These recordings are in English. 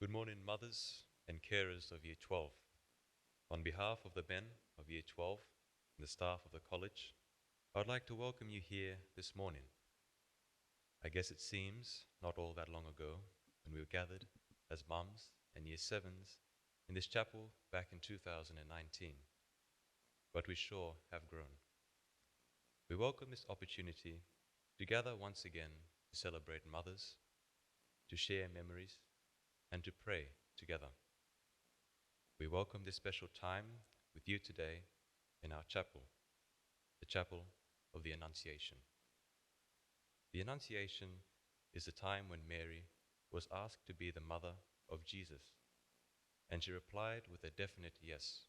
Good morning, mothers and carers of Year 12. On behalf of the men of Year 12 and the staff of the college, I would like to welcome you here this morning. I guess it seems not all that long ago when we were gathered as mums and Year 7s in this chapel back in 2019, but we sure have grown. We welcome this opportunity to gather once again to celebrate mothers, to share memories, and to pray together. We welcome this special time with you today in our chapel, the Chapel of the Annunciation. The Annunciation is the time when Mary was asked to be the mother of Jesus, and she replied with a definite yes.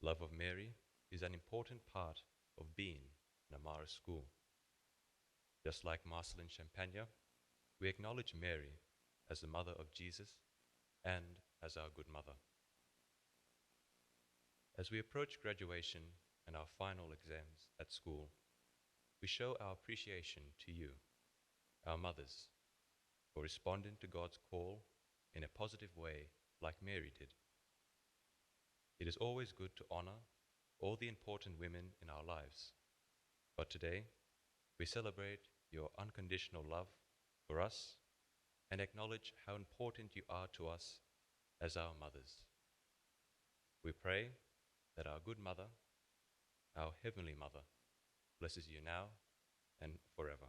Love of Mary is an important part of being in Amara School. Just like Marcelin Champagne, we acknowledge Mary as the mother of Jesus and as our good mother. As we approach graduation and our final exams at school, we show our appreciation to you, our mothers, for responding to God's call in a positive way like Mary did. It is always good to honor all the important women in our lives, but today we celebrate your unconditional love for us and acknowledge how important you are to us as our mothers. We pray that our good mother, our heavenly mother, blesses you now and forever.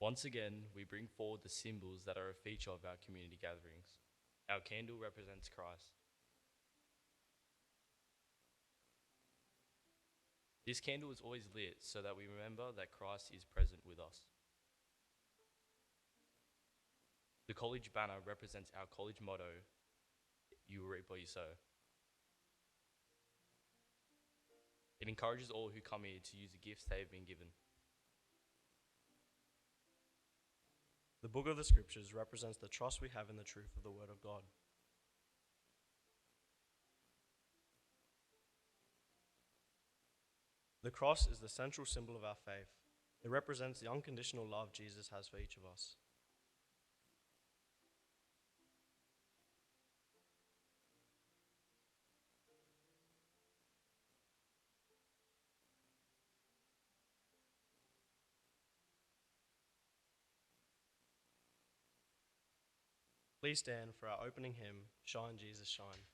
Once again, we bring forward the symbols that are a feature of our community gatherings. Our candle represents Christ. This candle is always lit so that we remember that Christ is present with us. The college banner represents our college motto, "You will reap what you sow." It encourages all who come here to use the gifts they have been given. The book of the scriptures represents the trust we have in the truth of the word of God. The cross is the central symbol of our faith. It represents the unconditional love Jesus has for each of us. Please stand for our opening hymn, Shine Jesus Shine.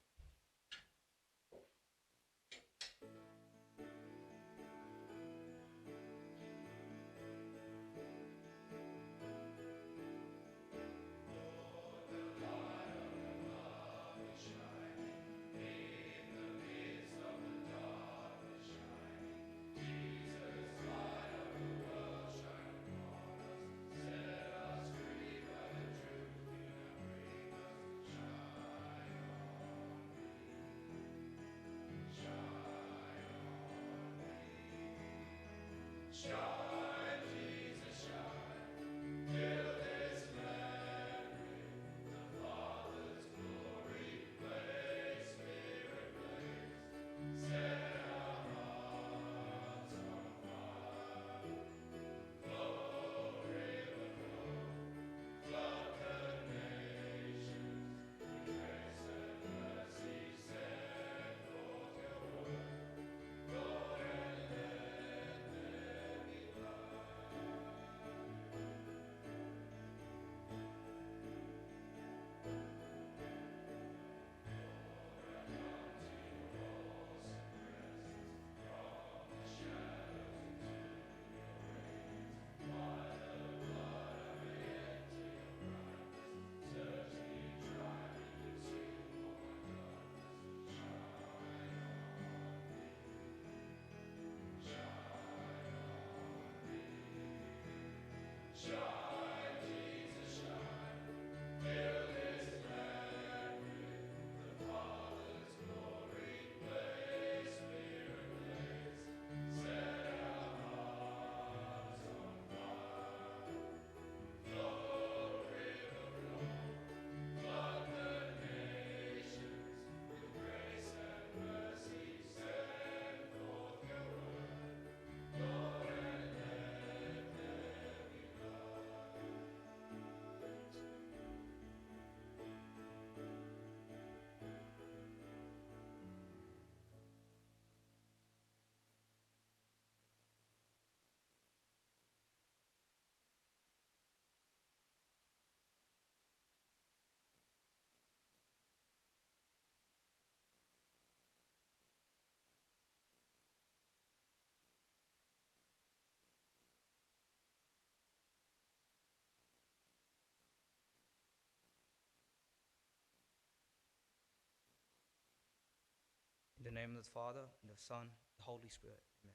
the name of the Father, and of the Son, and the Holy Spirit. Amen.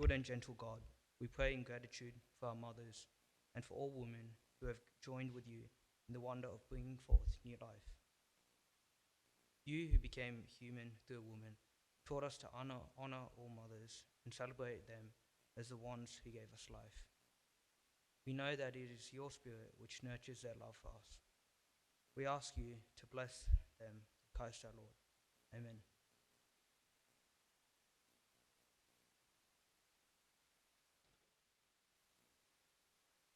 Good and gentle God, we pray in gratitude for our mothers and for all women who have joined with you in the wonder of bringing forth new life. You who became human through a woman taught us to honor all mothers and celebrate them as the ones who gave us life. We know that it is your Spirit which nurtures their love for us. We ask you to bless them through Christ our Lord. Amen.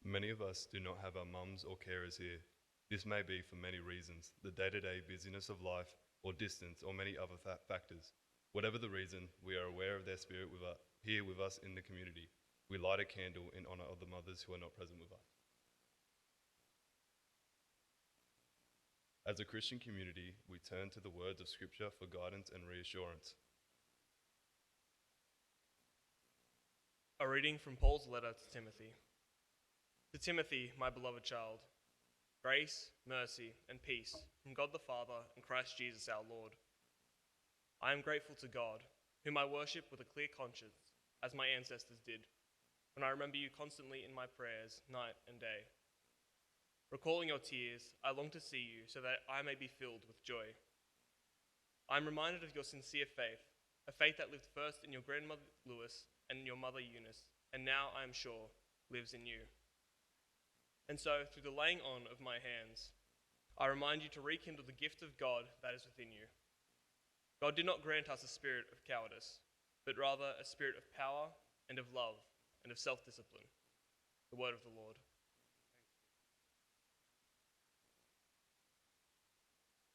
Many of us do not have our mums or carers here. This may be for many reasons, the day-to-day busyness of life, or distance, or many other factors. Whatever the reason, we are aware of their spirit here with us in the community. We light a candle in honor of the mothers who are not present with us. As a Christian community, we turn to the words of Scripture for guidance and reassurance. A reading from Paul's letter to Timothy. To Timothy, my beloved child, grace, mercy, and peace from God the Father and Christ Jesus our Lord. I am grateful to God, whom I worship with a clear conscience, as my ancestors did, when I remember you constantly in my prayers, night and day. Recalling your tears, I long to see you so that I may be filled with joy. I am reminded of your sincere faith, a faith that lived first in your grandmother Lois and in your mother Eunice, and now, I am sure, lives in you. And so, through the laying on of my hands, I remind you to rekindle the gift of God that is within you. God did not grant us a spirit of cowardice, but rather a spirit of power and of love and of self-discipline. The word of the Lord.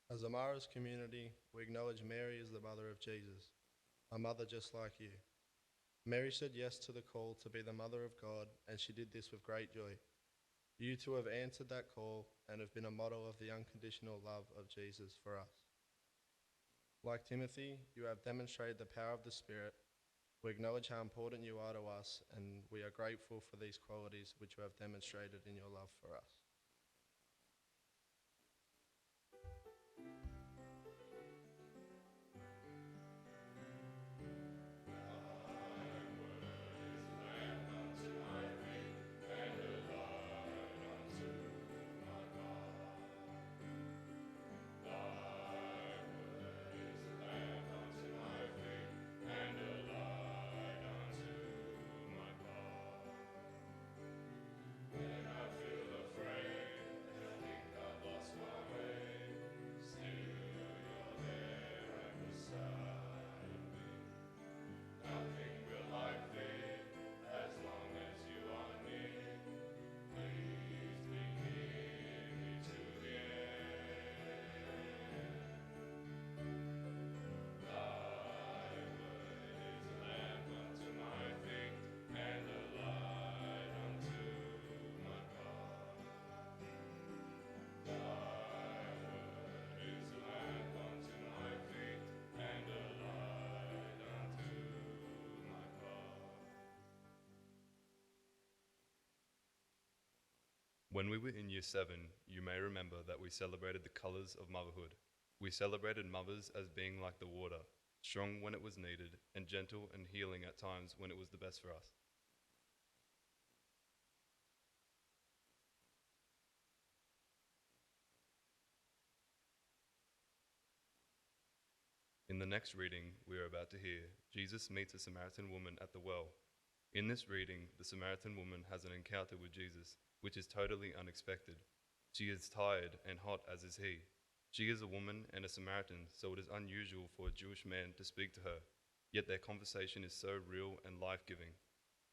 As Amara's community, we acknowledge Mary as the mother of Jesus, a mother just like you. Mary said yes to the call to be the mother of God, and she did this with great joy. You too have answered that call and have been a model of the unconditional love of Jesus for us. Like Timothy, you have demonstrated the power of the Spirit. We acknowledge how important you are to us, and we are grateful for these qualities which you have demonstrated in your love for us. When we were in Year 7, you may remember that we celebrated the colours of motherhood. We celebrated mothers as being like the water, strong when it was needed, and gentle and healing at times when it was the best for us. In the next reading we are about to hear, Jesus meets a Samaritan woman at the well. In this reading, the Samaritan woman has an encounter with Jesus, which is totally unexpected. She is tired and hot as is he. She is a woman and a Samaritan, so it is unusual for a Jewish man to speak to her, yet their conversation is so real and life-giving.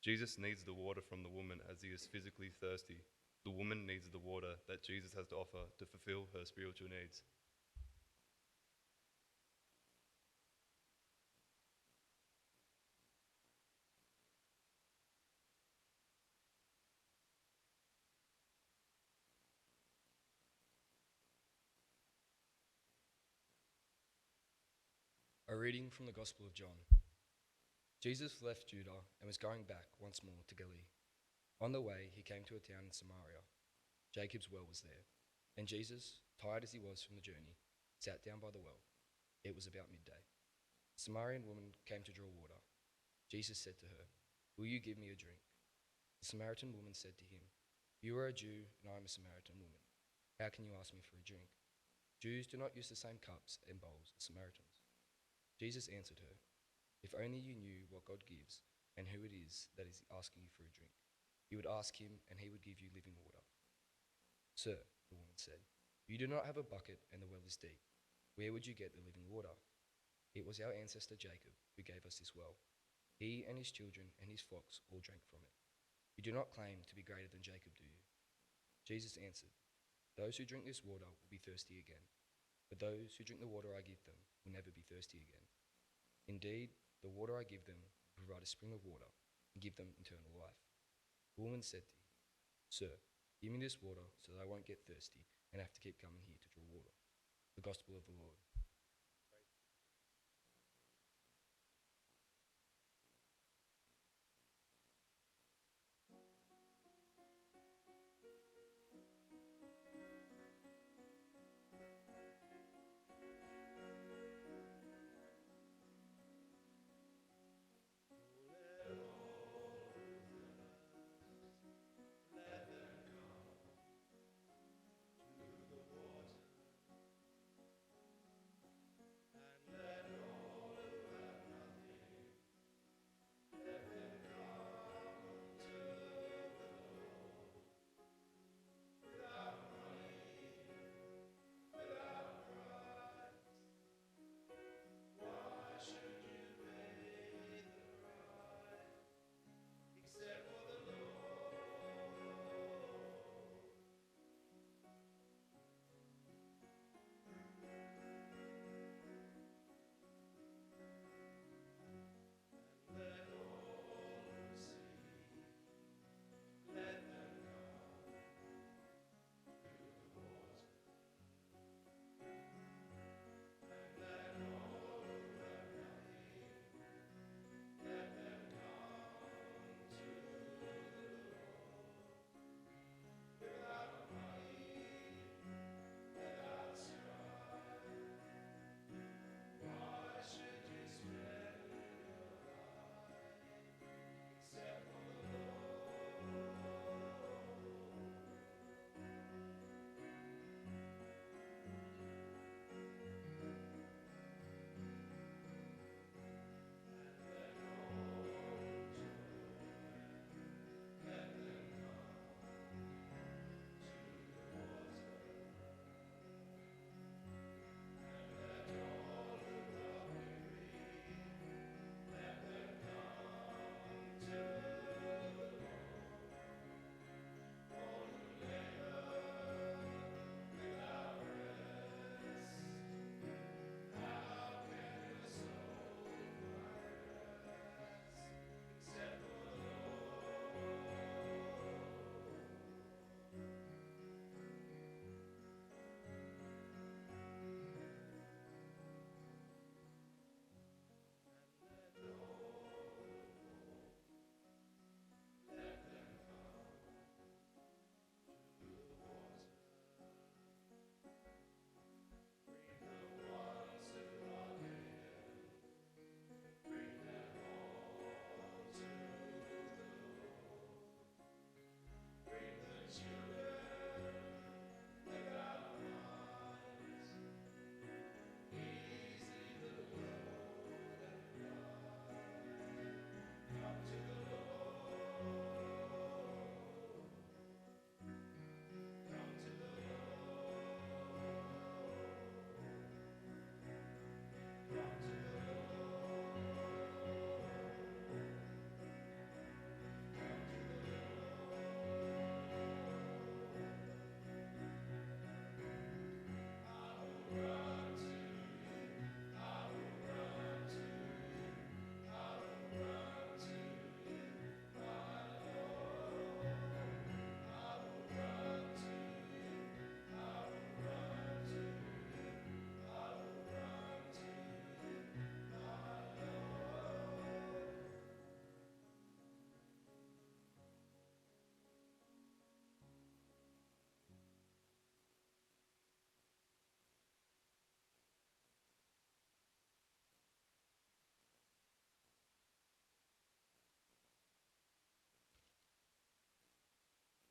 Jesus needs the water from the woman as he is physically thirsty. The woman needs the water that Jesus has to offer to fulfill her spiritual needs. A reading from the Gospel of John. Jesus left Judah and was going back once more to Galilee. On the way, he came to a town in Samaria. Jacob's well was there, and Jesus, tired as he was from the journey, sat down by the well. It was about midday. A Samaritan woman came to draw water. Jesus said to her, "Will you give me a drink?" The Samaritan woman said to him, "You are a Jew and I am a Samaritan woman. How can you ask me for a drink?" Jews do not use the same cups and bowls as Samaritans. Jesus answered her, "If only you knew what God gives and who it is that is asking you for a drink, you would ask him and he would give you living water." "Sir," the woman said, "you do not have a bucket and the well is deep. Where would you get the living water?" "It was our ancestor Jacob who gave us this well. He and his children and his flocks all drank from it. You do not claim to be greater than Jacob, do you?" Jesus answered, "Those who drink this water will be thirsty again, but those who drink the water I give them will never be thirsty again. Indeed, the water I give them will provide a spring of water and give them eternal life." The woman said to him, "Sir, give me this water so that I won't get thirsty and have to keep coming here to draw water." The Gospel of the Lord.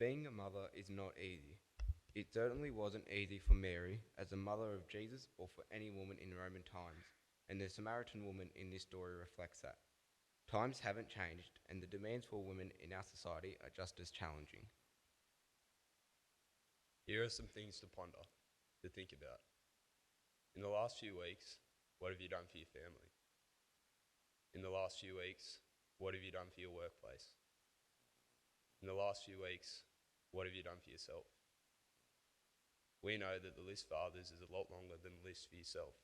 Being a mother is not easy. It certainly wasn't easy for Mary as the mother of Jesus or for any woman in Roman times, and the Samaritan woman in this story reflects that. Times haven't changed, and the demands for women in our society are just as challenging. Here are some things to ponder, to think about. In the last few weeks, what have you done for your family? In the last few weeks, what have you done for your workplace? In the last few weeks, what have you done for yourself? We know that the list for others is a lot longer than the list for yourself.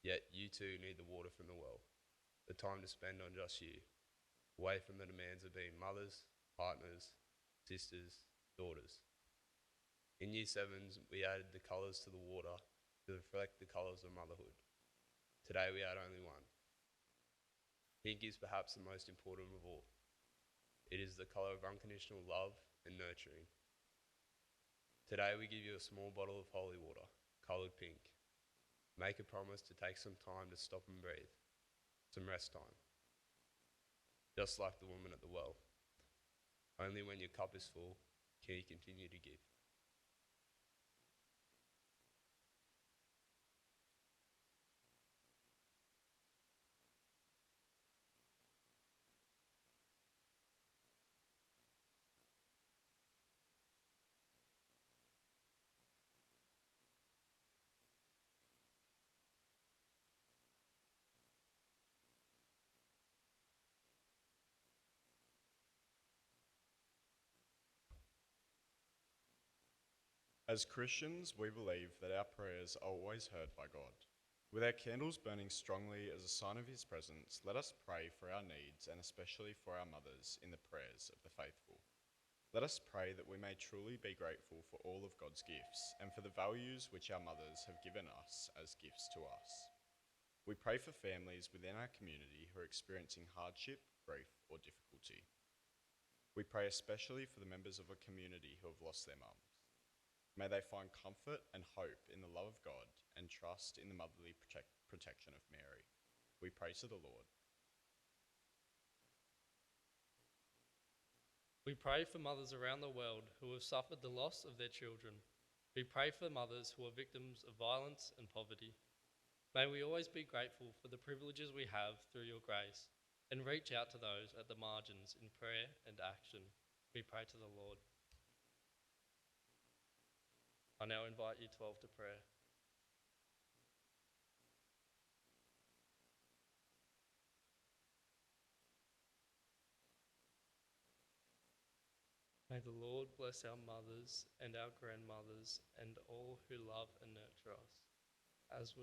Yet you too need the water from the well, the time to spend on just you, away from the demands of being mothers, partners, sisters, daughters. In Year 7s, we added the colours to the water to reflect the colours of motherhood. Today we add only one. Pink is perhaps the most important of all. It is the colour of unconditional love and nurturing. Today we give you a small bottle of holy water, coloured pink. Make a promise to take some time to stop and breathe, some rest time. Just like the woman at the well. Only when your cup is full can you continue to give. As Christians, we believe that our prayers are always heard by God. With our candles burning strongly as a sign of His presence, let us pray for our needs and especially for our mothers in the prayers of the faithful. Let us pray that we may truly be grateful for all of God's gifts and for the values which our mothers have given us as gifts to us. We pray for families within our community who are experiencing hardship, grief, or difficulty. We pray especially for the members of a community who have lost their mums. May they find comfort and hope in the love of God and trust in the motherly protection of Mary. We pray to the Lord. We pray for mothers around the world who have suffered the loss of their children. We pray for mothers who are victims of violence and poverty. May we always be grateful for the privileges we have through your grace and reach out to those at the margins in prayer and action. We pray to the Lord. I now invite you 12 to prayer. May the Lord bless our mothers and our grandmothers and all who love and nurture us as we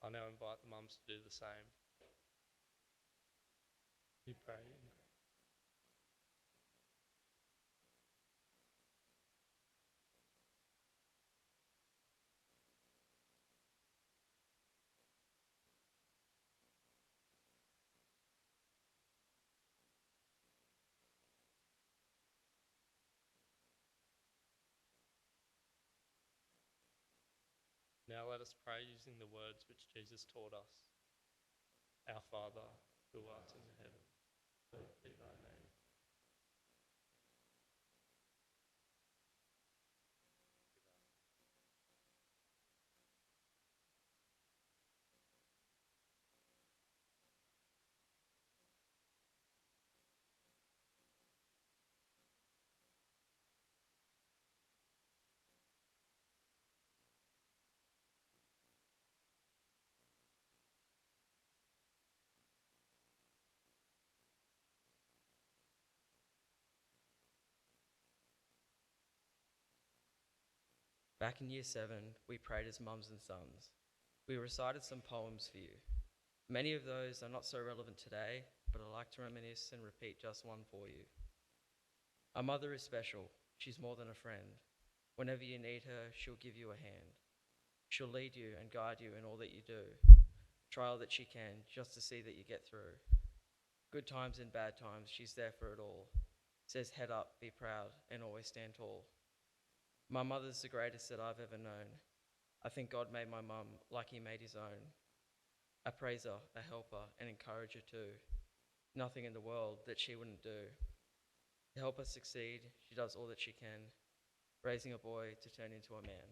I now invite the mums to do the same. We pray in grace. Now let us pray using the words which Jesus taught us. Our Father, who art in heaven, hallowed be thy name. Back in Year 7, we prayed as mums and sons. We recited some poems for you. Many of those are not so relevant today, but I'd like to reminisce and repeat just one for you. Our mother is special. She's more than a friend. Whenever you need her, she'll give you a hand. She'll lead you and guide you in all that you do. Try all that she can just to see that you get through. Good times and bad times, she's there for it all. Says head up, be proud, and always stand tall. My mother's the greatest that I've ever known. I think God made my mum like he made his own. A praiser, a helper, an encourager too. Nothing in the world that she wouldn't do. To help us succeed, she does all that she can, raising a boy to turn into a man.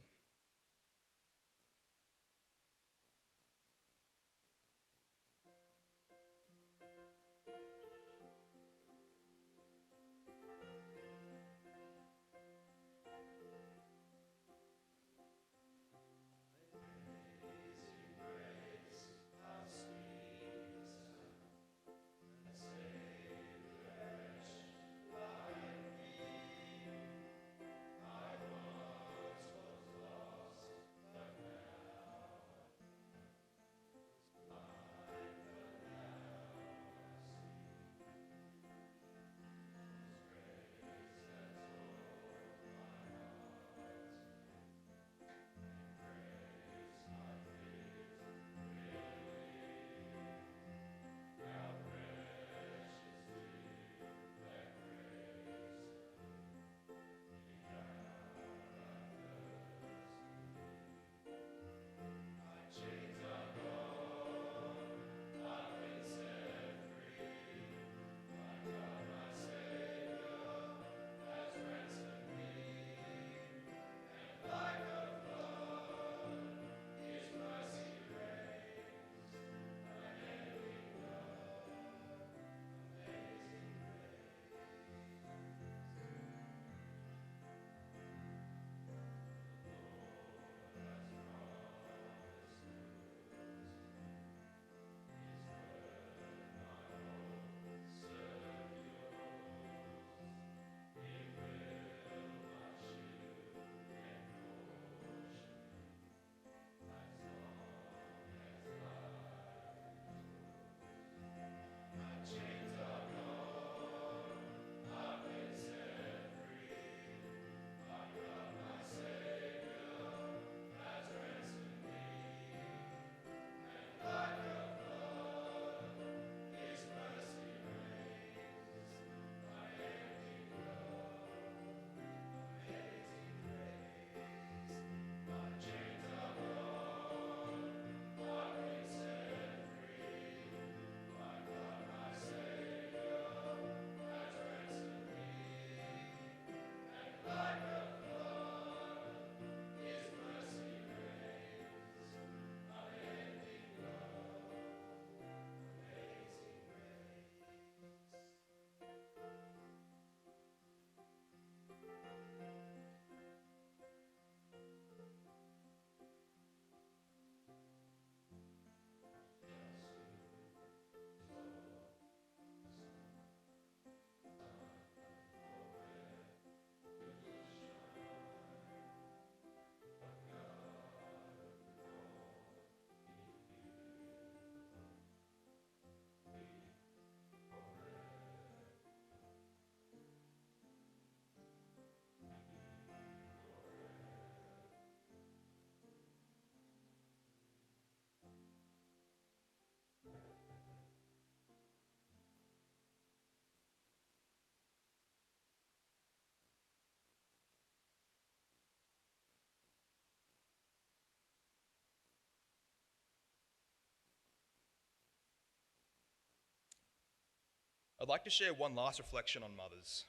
I'd like to share one last reflection on mothers.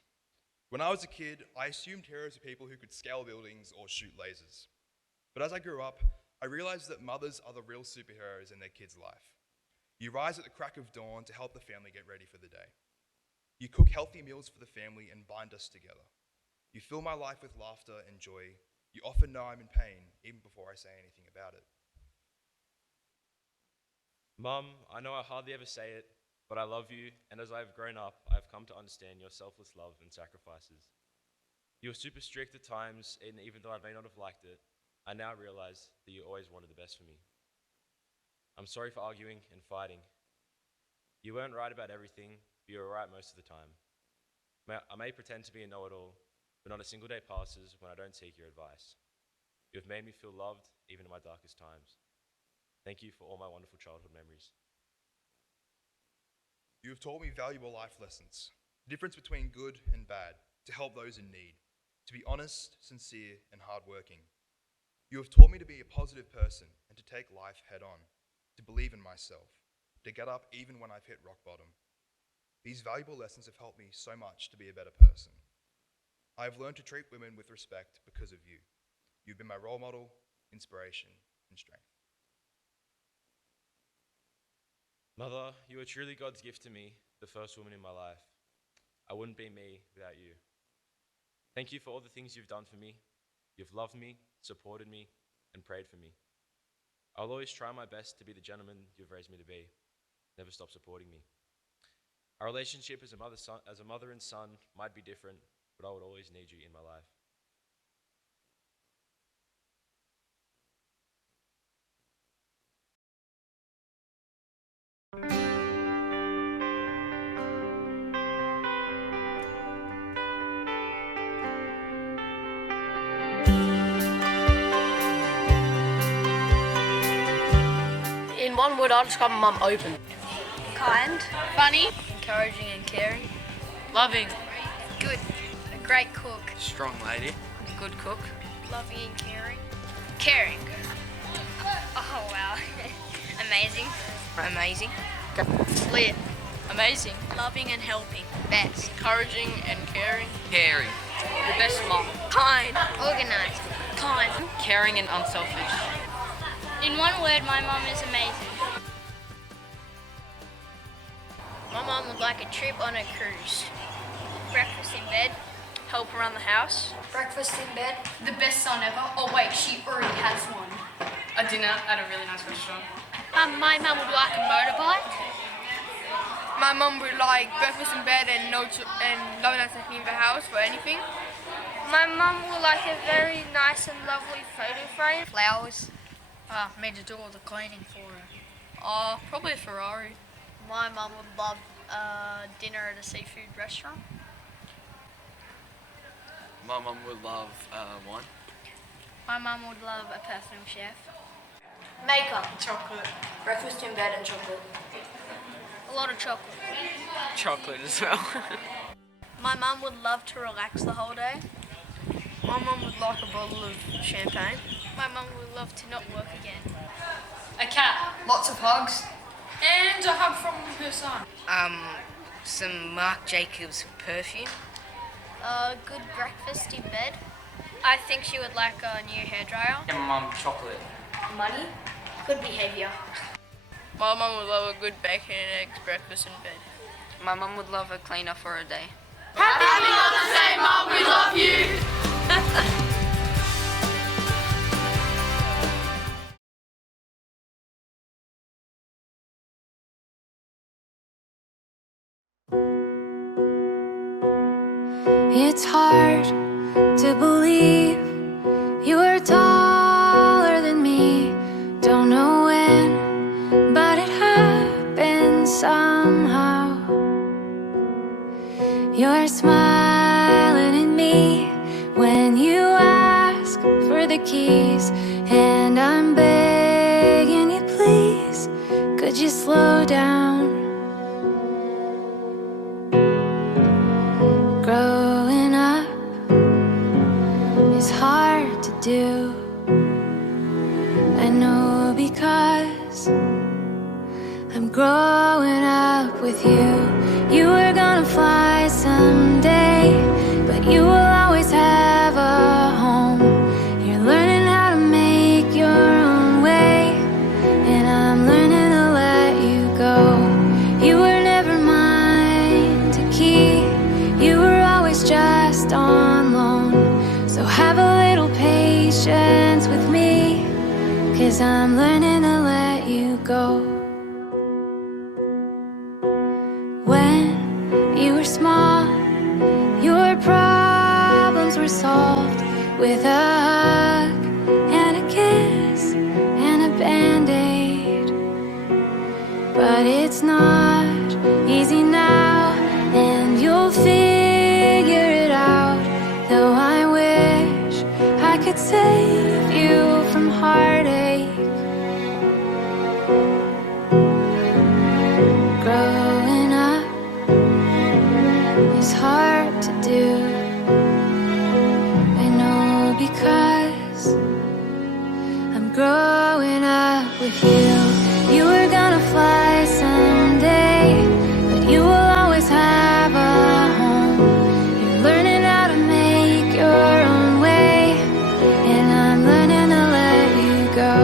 When I was a kid, I assumed heroes were people who could scale buildings or shoot lasers. But as I grew up, I realized that mothers are the real superheroes in their kid's life. You rise at the crack of dawn to help the family get ready for the day. You cook healthy meals for the family and bind us together. You fill my life with laughter and joy. You often know I'm in pain, even before I say anything about it. Mum, I know I hardly ever say it, but I love you, and as I have grown up, I have come to understand your selfless love and sacrifices. You were super strict at times, and even though I may not have liked it, I now realize that you always wanted the best for me. I'm sorry for arguing and fighting. You weren't right about everything, but you were right most of the time. I may pretend to be a know-it-all, but not a single day passes when I don't seek your advice. You have made me feel loved, even in my darkest times. Thank you for all my wonderful childhood memories. You have taught me valuable life lessons, the difference between good and bad, to help those in need, to be honest, sincere, and hardworking. You have taught me to be a positive person and to take life head on, to believe in myself, to get up even when I've hit rock bottom. These valuable lessons have helped me so much to be a better person. I have learned to treat women with respect because of you. You've been my role model, inspiration, and strength. Mother, you are truly God's gift to me, the first woman in my life. I wouldn't be me without you. Thank you for all the things you've done for me. You've loved me, supported me, and prayed for me. I'll always try my best to be the gentleman you've raised me to be. Never stop supporting me. Our relationship as a mother and son might be different, but I would always need you in my life. In one word, I'll describe my mum: open. Kind. Funny. Encouraging and caring. Loving. Good. A great cook. Strong lady. A good cook. Loving and caring. Caring. Oh, wow. Amazing. Amazing. Lit. Amazing. Loving and helping. Best. Encouraging and caring. Caring. The best mum. Kind. Organized. Kind. Caring and unselfish. In one word, my mum is amazing. My mum would like a trip on a cruise. Breakfast in bed. Help around the house. Breakfast in bed. The best son ever. Oh wait, she already has one. A dinner at a really nice restaurant. My mum would like a motorbike. My mum would like breakfast in bed and no one else taking in the house for anything. My mum would like a very nice and lovely photo frame. Flowers. Me to do all the cleaning for her. Probably a Ferrari. My mum would love dinner at a seafood restaurant. My mum would love wine. My mum would love a perfume chef. Makeup. Chocolate. Breakfast in bed and chocolate. A lot of chocolate. Chocolate as well. My mum would love to relax the whole day. My mum would like a bottle of champagne. My mum would love to not work again. A cat. Lots of hugs. And a hug from her son. Some Marc Jacobs perfume. Good breakfast in bed. I think she would like a new hairdryer. And my mum, chocolate. Money. Good behaviour. My mum would love a good bacon and eggs breakfast in bed. My mum would love a cleaner for a day. Happy Mother's Day, Mum. We love you. It's hard to believe you were taller than me. Don't know when, but it happened somehow. You're smiling at me when you ask for the keys, and I'm begging you, please, could you slow down? Growing up is hard to do. I know because I'm growing up with you. You were gonna fly someday, but you will always have a home. You're learning how to make your own way, and I'm learning to let you go. You were never mine to keep. You were always just on loan. So have a little patience with me, 'cause I'm learning to let you go. When you were small, your problems were solved with a hug and a kiss and a Band-Aid. But it's not easy now, and you'll figure it out. Though I wish I could save you from heartache. Growing up is hard to do. I know because growing up with you. You were gonna fly someday, but you will always have a home. You're learning how to make your own way, and I'm learning to let you go.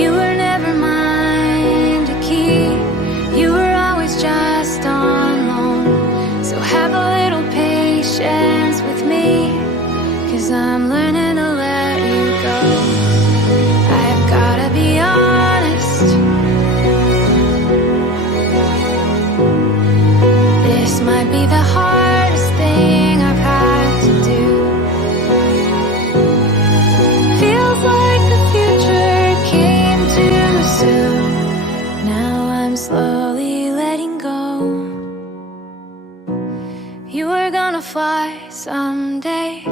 You were never mine to keep, you were always just on loan. So have a little patience with me, 'cause I'm learning to let you go. I've gotta be honest, this might be the hardest thing I've had to do. Feels like the future came too soon. Now I'm slowly letting go. You were gonna fly someday,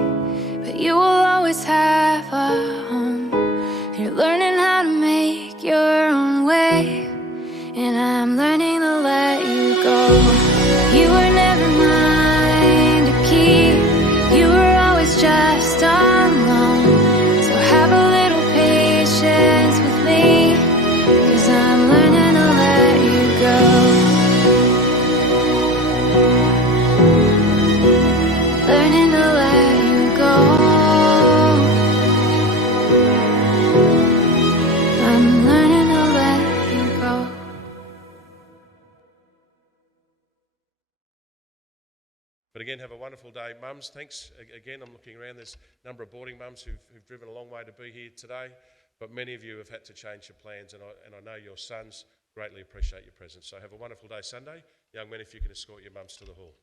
but you will always have a home. You're learning how to make your own way, and I'm learning to let you go. You were never mine to keep, you were always just on loan. So have a little patience with me, 'cause I'm learning to let you go. Learning to let you go. I'm learning to let you go. But again, have a wonderful day. Mums, thanks. Again, I'm looking around, there's a number of boarding mums who've driven a long way to be here today, but many of you have had to change your plans, and I know your sons greatly appreciate your presence. So have a wonderful day Sunday. Young men, if you can escort your mums to the hall.